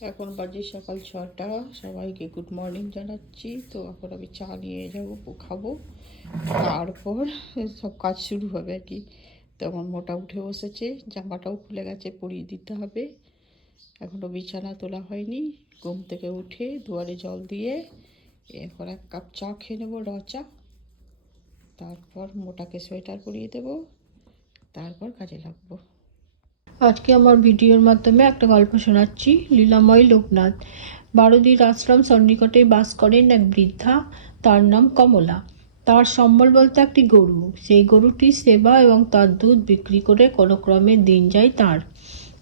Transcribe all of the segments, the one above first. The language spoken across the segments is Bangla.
এখন বাজে সকাল ছটা। সবাইকে গুড মর্নিং জানাচ্ছি। তো এখন আমি চা নিয়ে যাব, খাব। তারপর সব কাজ শুরু হবে আর কি। তখন মোটা উঠে বসেছে, জামাটাও খুলে গেছে, পরিয়ে দিতে হবে। এখনও বিছানা তোলা হয়নি। ঘুম থেকে উঠে দুয়ারে জল দিয়ে এরপর এক কাপ চা খেয়ে নেব, র চা। তারপর মোটাকে সোয়েটার পরিয়ে দেবো। তারপর কাজে লাগবো। আজকে আমার ভিডিওর মাধ্যমে একটা গল্প শোনাচ্ছি, লীলাময় লোকনাথ। বারুদির আশ্রম সন্নিকটে বাস করেন এক বৃদ্ধা, তার নাম কমলা। তার সম্বল বলতে একটি গরু। সেই গরুটির সেবা এবং তার দুধ বিক্রি করে কোনো ক্রমে দিন যায় তার।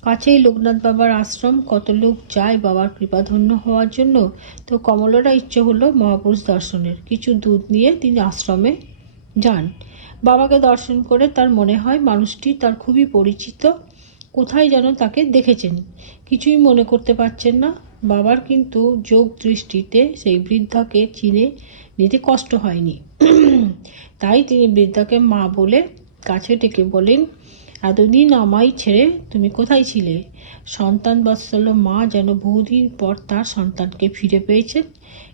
কাছেই লোকনাথ বাবার আশ্রম, কত লোক যায় বাবার কৃপাধন্য হওয়ার জন্য, তো কমলারও ইচ্ছে হলো মহাপুরুষ দর্শনের। কিছু দুধ নিয়ে তিনি আশ্রমে যান। বাবাকে দর্শন করে তার মনে হয় মানুষটি তার খুবই পরিচিত। কোথায় যেন তাকে দেখেছেন। কিছুই মনে করতে পারছেন না। বাবার কিন্তু যোগ দৃষ্টিতে সেই বৃদ্ধাকে চিনে নিতে কষ্ট হয়নি। তাই তিনি বৃদ্ধাকে মা বলে কাছে ডেকে বলেন, এতদিন আমায় ছেড়ে তুমি কোথায় ছিলে? সন্তান বৎসল্য মা যেন বহুদিন পর তার সন্তানকে ফিরে পেয়েছেন।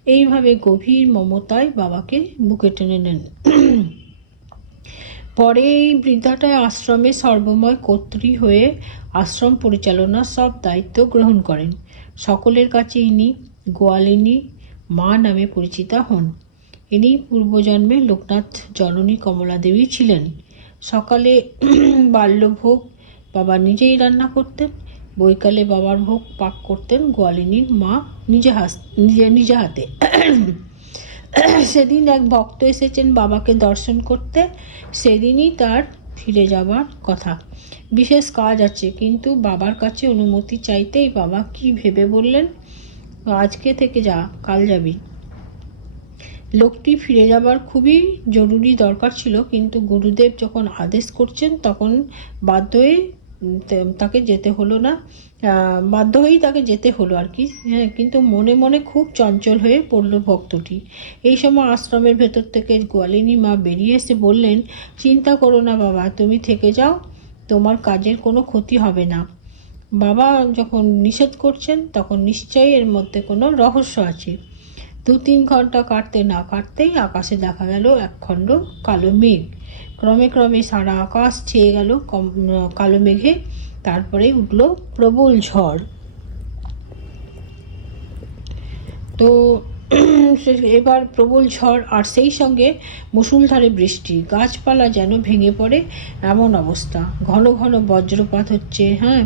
এইভাবে গভীর মমতায় বাবাকে বুকে টেনে নেন। পরে এই বৃদ্ধাটা আশ্রমে সর্বময় কর্ত্রী হয়ে আশ্রম পরিচালনার সব দায়িত্ব গ্রহণ করেন। সকলের কাছে ইনি গোয়ালিনী মা নামে পরিচিতা হন। ইনি পূর্বজন্মে লোকনাথ জননী কমলা দেবী ছিলেন। সকালে বাল্যভোগ বাবা নিজেই রান্না করতেন, বৈকালে বাবার ভোগ পাক করতেন গোয়ালিনীর মা নিজে হাস, নিজে নিজে হাতে। সেদিন এক ভক্ত এসেছেন বাবাকে দর্শন করতে। সেদিনই তার ফিরে যাবার কথা। বিশেষ কাজ আছে, কিন্তু বাবার কাছে অনুমতি চাইতেই বাবা কি ভেবে বললেন, আজকে থেকে যা, কাল যাবি। লোকটি ফিরে যাবার খুবই জরুরি দরকার ছিল, কিন্তু গুরুদেব যখন আদেশ করছেন, তখন বাধ্য হয়ে তাকে যেতে হলো না। বাধ্য হয়েই তাকে যেতে হলো আর কি। হ্যাঁ কিন্তু মনে মনে খুব চঞ্চল হয়ে পড়ল ভক্তটি। এই সময় আশ্রমের ভেতর থেকে গোয়ালিনী মা বেরিয়ে এসে বললেন, চিন্তা করো না বাবা, তুমি থেকে যাও, তোমার কাজের কোনো ক্ষতি হবে না। বাবা যখন নিষেধ করছেন, তখন নিশ্চয়ই এর মধ্যে কোনো রহস্য আছে। দু তিন ঘণ্টা কাটতে না কাটতেই আকাশে দেখা গেল একখণ্ড কালো মেঘ। ক্রমে ক্রমে সারা আকাশ ছেয়ে গেল কালো মেঘে। তারপরে উঠল প্রবল ঝড়। তো এবার প্রবল ঝড় আর সেই সঙ্গে মুষলধারে বৃষ্টি। গাছপালা যেন ভেঙে পড়ে এমন অবস্থা। ঘন ঘন বজ্রপাত হচ্ছে হ্যাঁ?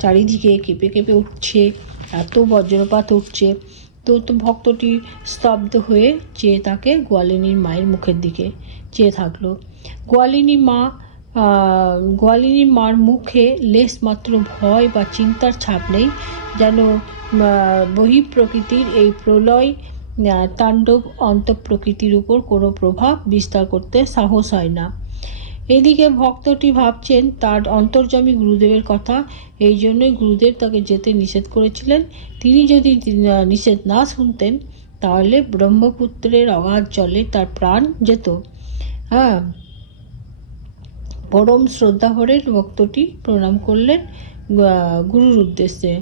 চারিদিকে কেঁপে কেঁপে উঠছে, এত বজ্রপাত উঠছে। তো তো ভক্তটি স্তব্ধ হয়ে চেয়ে তাকে গোয়ালিনীর মায়ের মুখের দিকে চেয়ে থাকল। গোয়ালিনী মা গোয়ালিনী মার মুখে লেশ মাত্র ভয় বা চিন্তার ছাপ নেই, যেন বহি প্রকৃতির এই প্রলয় তাণ্ডব অন্তঃপ্রকৃতির উপর কোনো প্রভাব বিস্তার করতে সাহস হয় না। এদিকে ভক্তটি ভাবছেন, তার অন্তর্জামী গুরুদেবের কথা, এই জন্যই গুরুদেব তাকে যেতে নিষেধ করেছিলেন। তিনি যদি নিষেধ না শুনতেন, তাহলে ব্রহ্মপুত্রের অগাধ জলে তার প্রাণ যেত। হ্যাঁ পরম শ্রদ্ধাভরে ভক্তটি প্রণাম করলেন গুরুর উদ্দেশ্যে।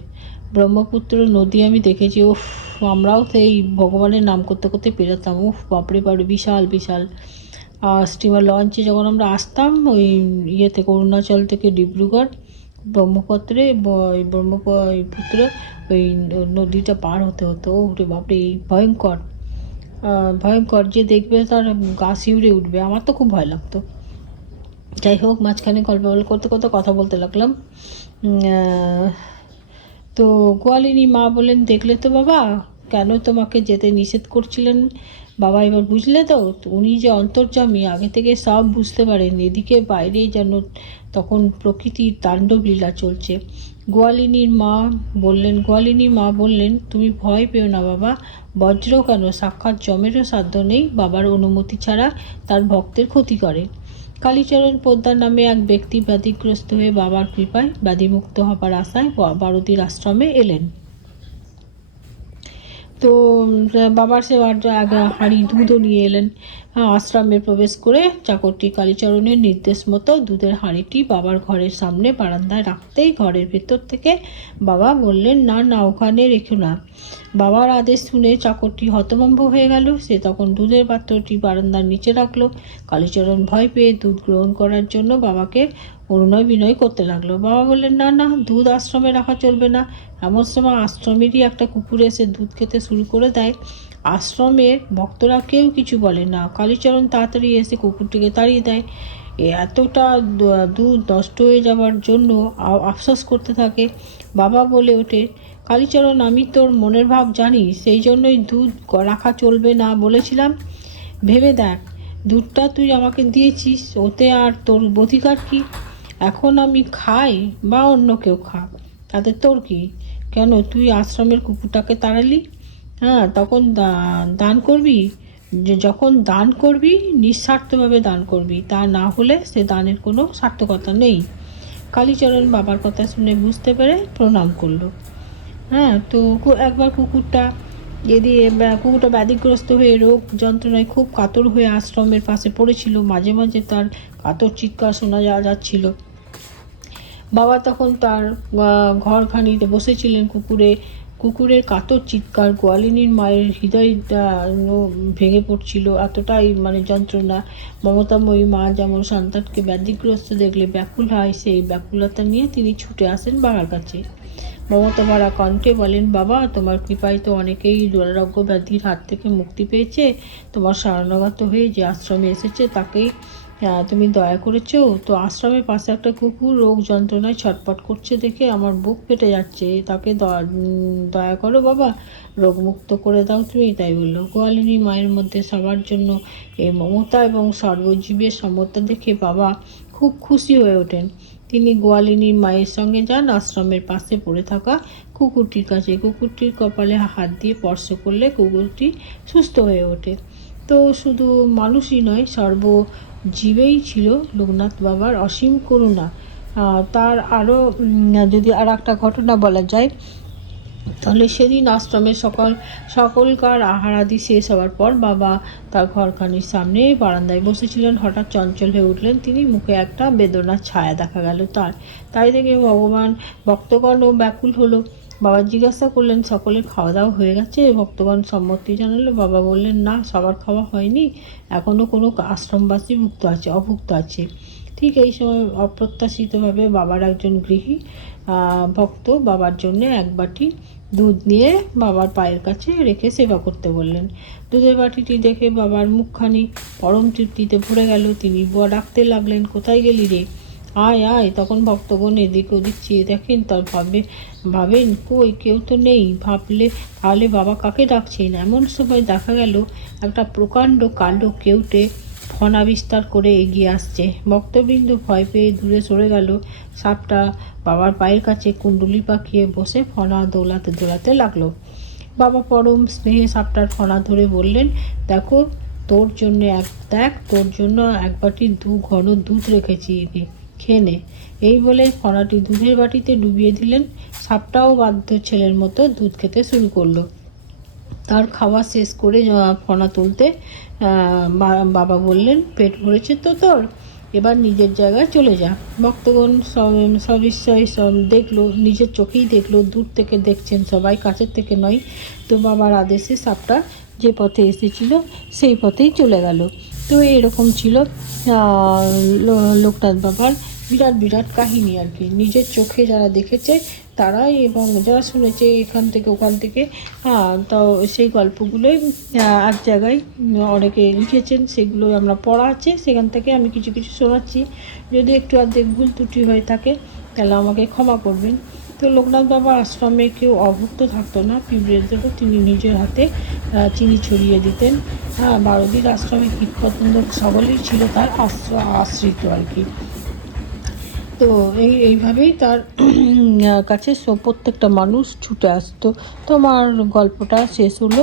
ব্রহ্মপুত্র নদী আমি দেখেছি, উফ, আমরাও সেই ভগবানের নাম করতে করতে পেরোতাম। উফ, বাপরে বাপরে বিশাল বিশাল। আর স্টিমার লঞ্চে যখন আমরা আসতাম, ওই ইয়ে থেকে, অরুণাচল থেকে ডিব্রুগড়, ব্রহ্মপুত্রে ব্রহ্মপুত্র, ওই নদীটা পার হতে হতো। ওরে বাপরে ভয়ঙ্কর। ভয়ঙ্কর যে দেখবে তার গা শিউরে উঠবে। আমার তো খুব ভয় লাগতো। যাই হোক, মাঝখানে গল্প করতে করতে কথা বলতে লাগলাম। তো গোয়ালিনী মা বলেন দেখলে তো বাবা, কেন তোমাকে যেতে নিষেধ করছিলেন? বাবা এবার বুঝলে তো, উনি যে অন্তর্যামী, আগে থেকে সব বুঝতে পারেন। এদিকে বাইরে যেন তখন প্রকৃতির তাণ্ডব লীলা চলছে। গোয়ালিনীর মা বললেন গোয়ালিনীর মা বললেন, তুমি ভয় পেও না বাবা, বজ্র কেন? সাক্ষাৎ জমেরও সাধ্য নেই, বাবার অনুমতি ছাড়া তার ভক্তের ক্ষতি করে। কালীচরণ পোদ্দার নামে এক ব্যক্তি ব্যাধিগ্রস্ত হয়ে বাবার কৃপায় ব্যাধিমুক্ত হবার আশায় বা- আশ্রমে এলেন। তো বাবার সে আর- আগে হাঁড়ি দুধও নিয়ে এলেন। আশ্রমে প্রবেশ করে চাকরটি কালীচরণের নির্দেশ মতো দুধের হাঁড়িটি বাবার ঘরের সামনে বারান্দায় রাখতেই ঘরের ভেতর থেকে বাবা বললেন, না না, ওখানে রেখো না। বাবার আদেশ শুনে চাকরটি হতভম্ব হয়ে গেল। সে তখন দুধের পাত্রটি বারান্দার নিচে রাখল। কালীচরণ ভয় পেয়ে দুধ গ্রহণ করার জন্য বাবাকে অনুনয় বিনয় করতে লাগল। বাবা বললেন, না না, দুধ আশ্রমে রাখা চলবে না। এমন সময় আশ্রমেরই একটা কুকুর এসে দুধ খেতে শুরু করে দেয়। আশ্রমের ভক্তরা কেউ কিছু বলে না। কালীচরণ তাড়াতাড়ি এসে কুকুরটিকে তাড়িয়ে দেয়। এতটা দুধ নষ্ট হয়ে যাওয়ার জন্য আফসোস করতে থাকে। বাবা বলে ওঠে, কালীচরণ, আমি তোর মনের ভাব জানি, সেই জন্যই দুধ রাখা চলবে না বলেছিলাম। ভেবে দেখ, দুধটা তুই আমাকে দিয়েছিস, ওতে আর তোর অধিকার কি? এখন আমি খাই বা অন্য কেউ খা তাতে তোর কি? কেন তুই আশ্রমের কুকুরটাকে তাড়ালি? হ্যাঁ তখন দান করবি? যখন দান করবি, নিঃস্বার্থভাবে দান করবি, তা না হলে সে দানের কোনো সার্থকতা নেই। কালীচরণ বাবার কথা শুনে বুঝতে পেরে প্রণাম করল। হ্যাঁ তো একবার কুকুরটা যদি কুকুরটা ব্যাধিগ্রস্ত হয়ে রোগ যন্ত্রণায় খুব কাতর হয়ে আশ্রমের পাশে পড়েছিল। মাঝে মাঝে তার কাতর চিৎকার শোনা যাওয়া যাচ্ছিল। বাবা তখন তার ঘর ঘরখানিতে বসেছিলেন কুকুরে। কুকুরের কাতর চিৎকার গোয়ালিনীর মায়ের হৃদয় ভেঙে পড়ছিল। এতটাই মানে যন্ত্রণা। মমতাময়ী মা যেমন সন্তানকে ব্যাধিগ্রস্ত দেখলে ব্যাকুল হয়, সেই ব্যাকুলতা নিয়ে তিনি ছুটে আসেন বাবার কাছে। মমতা ভরা কণ্ঠে বলেন, বাবা, তোমার কৃপায় তো অনেকেই দুরারোগ্য ব্যাধির হাত থেকে মুক্তি পেয়েছে। তোমার শরণাগত হয়ে যে আশ্রমে এসেছে তাকেই তুমি দয়া করেছ। তো আশ্রমের পাশে একটা কুকুর রোগ যন্ত্রণায় ছটপট করছে দেখে আমার বুক ফেটে যাচ্ছে। তাকে দয়া করো বাবা, রোগমুক্ত করে দাও তুমি। তাই বলল। গোয়ালিনী মায়ের মধ্যে সবার জন্য এই মমতা এবং সর্বজীবের সমতা দেখে বাবা খুব খুশি হয়ে ওঠেন। তিনি গোয়ালিনীর মায়ের সঙ্গে যান, আশ্রমের পাশে পড়ে থাকা কুকুরটির কাছে। কুকুরটির কপালে হাত দিয়ে স্পর্শ করলে কুকুরটি সুস্থ হয়ে ওঠে। তো শুধু মানুষই নয় সর্ব জীবেই ছিল লোকনাথ বাবার অসীম করুণা। তার আরও যদি আর একটা ঘটনা বলা যায় তাহলে সেদিন আশ্রমের সকল, সকলকার আহারাদি শেষ হওয়ার পর বাবা তার ঘরখানির সামনে বারান্দায় বসেছিলেন। হঠাৎ চঞ্চল হয়ে উঠলেন। তিনি মুখে একটা বেদনার ছায়া দেখা গেল তার। তাই দেখে ভগবান ভক্তগণও ব্যাকুল হলো। বাবা জিজ্ঞাসা করলেন, সকলের খাওয়া দাওয়া হয়ে গেছে? ভক্তগণ সম্মতি জানালো। বাবা বললেন, না, সবার খাওয়া হয়নি। এখনও কোনো আশ্রমবাসী ভুক্ত আছে, অভুক্ত আছে। ঠিক এই সময় অপ্রত্যাশিতভাবে বাবার একজন গৃহী ভক্ত বাবার জন্য এক বাটি দুধ নিয়ে বাবার পায়ের কাছে রেখে সেবা করতে বললেন। দুধের বাটিটি দেখে বাবার মুখখানি পরম তৃপ্তিতে ভরে গেল। তিনি বুয়া ডাকতে লাগলেন, কোথায় গেলি রে? আয় আয়। তখন ভক্তগণ এদিক ওদিক চেয়ে দেখেন, তার ভাবে, ভাবেন, কই, কেউ তো নেই। ভাবলে তাহলে বাবা কাকে ডাকছেন? এমন সময় দেখা গেল একটা প্রকাণ্ড কালো কেউটে ফনা বিস্তার করে এগিয়ে আসছে। ভক্তবৃন্দ ভয় পেয়ে দূরে সরে গেল। সাপটা বাবার পায়ের কাছে কুণ্ডুলি পাকিয়ে বসে ফনা দোলাতে দোলাতে লাগল। বাবা পরম স্নেহে সাপটার ফনা ধরে বললেন, দেখো, তোর জন্য এক, দেখ, তোর জন্য এক বাটি দু ঘন দুধ রেখেছি খেয়ে নে। এই বলে ফনাটি দুধের বাটিতে ডুবিয়ে দিলেন। সাপটাও বাধ্য ছেলের মতো দুধ খেতে শুরু করল। তার খাওয়া শেষ করে ফনা তুলতে বাবা বললেন, পেট ভরেছে তো তোর? এবার নিজের জায়গায় চলে যা। ভক্তগণ সব- সবিস্ময় সব দেখল, নিজের চোখেই দেখল, দূর থেকে দেখছেন সবাই, কাছের থেকে নয়। তো বাবার আদেশে সাপটা যে পথে এসেছিল, সেই পথেই চলে গেল। তো এরকম ছিল লোকনাথ বাবার বিরাট বিরাট কাহিনী আর কি। নিজের চোখে যারা দেখেছে, তারাই এবং যারা শুনেছে এখান থেকে, ওখান থেকে তো সেই গল্পগুলোই এক জায়গায় অনেকে লিখেছেন সেগুলো আমরা পড়া আছে। সেখান থেকে আমি কিছু কিছু শোনাচ্ছি। যদি একটু অর্ধেক ভুল ত্রুটি হয়ে থাকে, তাহলে আমাকে ক্ষমা করবেন। তো লোকনাথ বাবা আশ্রমে কেউ অভুক্ত থাকতো না। পিঁপড়েদেরও তিনি নিজের হাতে চিনি ছড়িয়ে দিতেন। হ্যাঁ বারোদির আশ্রমে কীটপতঙ্গ সকলেই ছিল তার আশ্র, আশ্রিত আর কি। তো এই এইভাবেই তার কাছে প্রত্যেকটা মানুষ ছুটে আসতো। তো আমার গল্পটা শেষ হলো।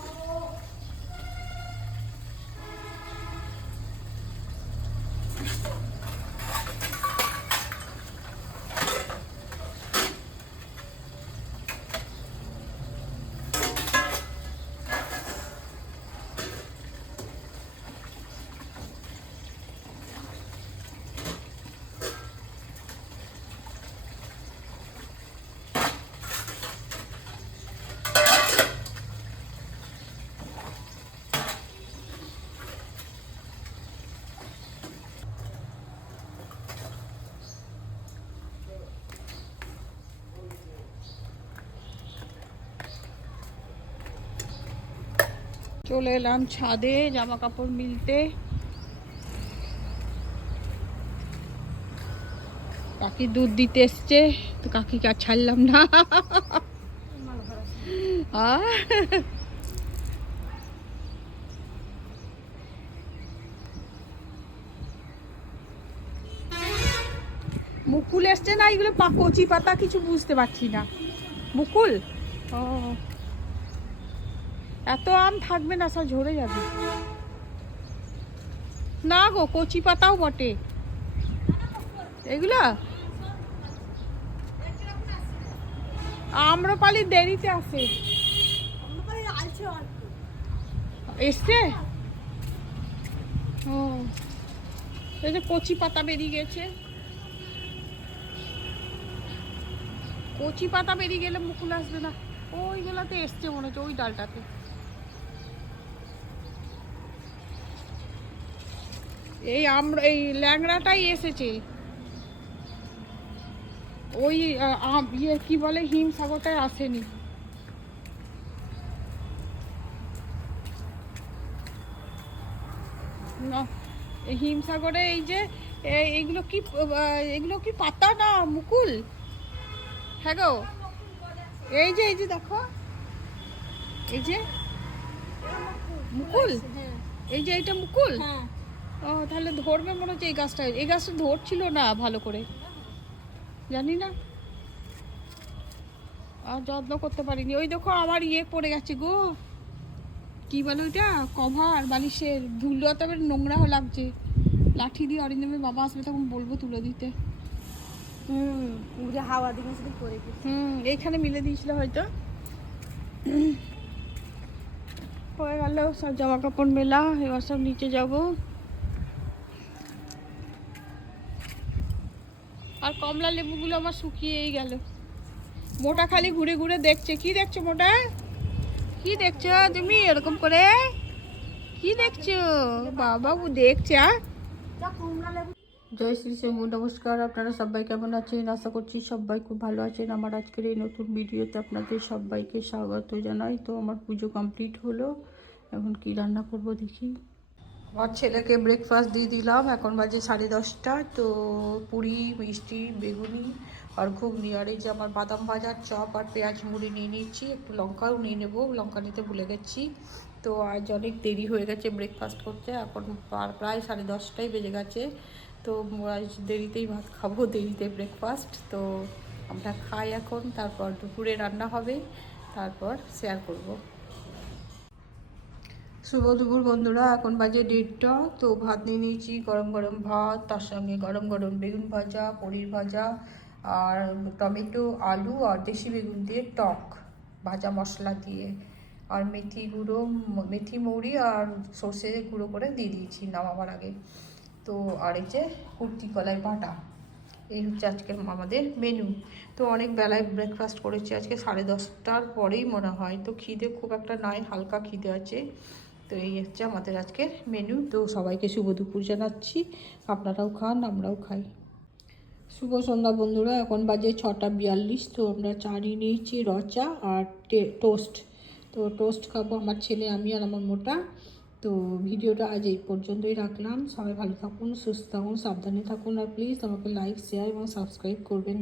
চলে এলাম ছাদে জামা কাপড় মিলতে। কাকি দুধ দিতে এসছে, তো কাকিকে আর ছাড়লাম না। মুকুল এসছে না এগুলো কচি পাতা কিছু বুঝতে পারছি না। মুকুল? ও। এত আম থাকবে না সব ঝরে যাবে। না গো, কচি পাতাও বটে। এগুলা? আম্রপালি দেরিতে আসে। এসছে? ও, এই যে কচি পাতা বেরিয়ে গেছে। কচি পাতা বেরিয়ে গেলে মুকুল আসবে না। ওইগুলাতে এসছে মনে হচ্ছে, ওই ডালটাতে। এই আমরা এই ল্যাংড়াটাই এসেছে। ওই ইয়ে কি বলে হিমসাগরটাই আসেনি। না এই হিমসাগরে এই যে এ- এইগুলো কি এগুলো কি পাতা না মুকুল? হ্যাঁ গো। এই যে এই যে দেখো। এই যে মুকুল? এই যে এটা মুকুল? ও তাহলে ধরবে মনে হচ্ছে এই গাছটা। এই গাছটা ধরছিল না ভালো করে। জানি না। আর যত্ন করতে পারিনি। ওই দেখো আমার ইয়ে পড়ে গেছে গো। কি বলো ওইটা? কভার বালিশের ধুলো তবে নোংরা লাগছে। লাঠি দিয়ে অরিন্দমের বাবা আসবে তখন বলব তুলে দিতে। হুম হাওয়া দিকে শুধু পড়ে গেছে। হুম এইখানে মিলে দিয়েছিল হয়তো। হয়ে গেল সব জামা কাপড় মেলা এবার সব নিচে যাব। আর কমলা লেবুগুলো আমার শুকিয়েই গেল। মোটা খালি ঘুরে ঘুরে দেখছে। কি দেখছ মোটা? কি দেখছ তুমি এরকম করে? কি দেখছ? বাবাবু দেখছে জয় শ্রী শম্ভু নমস্কার। আপনারা সবাই কেমন আছেন? আশা করছি সবাই খুব ভালো আছেন। আমার আজকের এই নতুন ভিডিওতে আপনাদের সবাইকে স্বাগত জানাই। তো আমার পুজো কমপ্লিট হলো। এখন কি রান্না করব দেখি। আমার ছেলেকে ব্রেকফাস্ট দিয়ে দিলাম। এখন বাজে সাড়ে দশটা। তো পুরি, মিষ্টি, বেগুনি আর ঘুগনি। আর এই যে আমার বাদাম ভাজার চপ আর পেঁয়াজ মুড়ি নিয়ে নিচ্ছি একটু লঙ্কাও নিয়ে নেব। লঙ্কা নিতে ভুলে গেছি। তো আজ অনেক দেরি হয়ে গেছে ব্রেকফাস্ট করতে। এখন প্রায় সাড়ে দশটাই বেজে গেছে। তো আজ দেরিতেই ভাত খাব, দেরিতে ব্রেকফাস্ট তো আমরা খাই এখন। তারপর দুপুরে রান্না হবে। তারপর শেয়ার করব। শুভ দুপুর বন্ধুরা, এখন বাজে দেড়টা। তো ভাত নিয়ে নিয়েছি, গরম গরম ভাত, তার সঙ্গে গরম গরম বেগুন ভাজা, পনির ভাজা, আর টমেটো, আলু আর দেশি বেগুন দিয়ে টক, ভাজা মশলা দিয়ে। আর মেথি গুঁড়ো, মেথি মৌরি আর সর্ষে গুঁড়ো করে দিয়ে দিয়েছি নামাবার আগে। তো আর এই যে কুর্তি কলাই বাটা, এই হচ্ছে আজকের আমাদের মেনু তো অনেক বেলায় ব্রেকফাস্ট করেছি আজকে সাড়ে দশটার পরেই মনে হয়। তো খিদে খুব একটা নাই, হালকা খিদে আছে। তো এই হচ্ছে আমাদের আজকের মেনু তো সবাইকে শুভ দুপুর জানাচ্ছি। আপনারাও খান, আমরাও খাই। শুভ সন্ধ্যা বন্ধুরা, এখন বাজে ছটা বিয়াল্লিশ। তো আমরা চা নিয়ে নিয়েছি, রচা আর টোস্ট তো টোস্ট খাব আমার ছেলে, আমি আর আমার মোটা। তো ভিডিওটা আজ এই পর্যন্তই রাখলাম। সবাই ভালো থাকুন, সুস্থ থাকুন, সাবধানে থাকুন আর প্লিজ আমাকে লাইক শেয়ার এবং সাবস্ক্রাইব করবেন।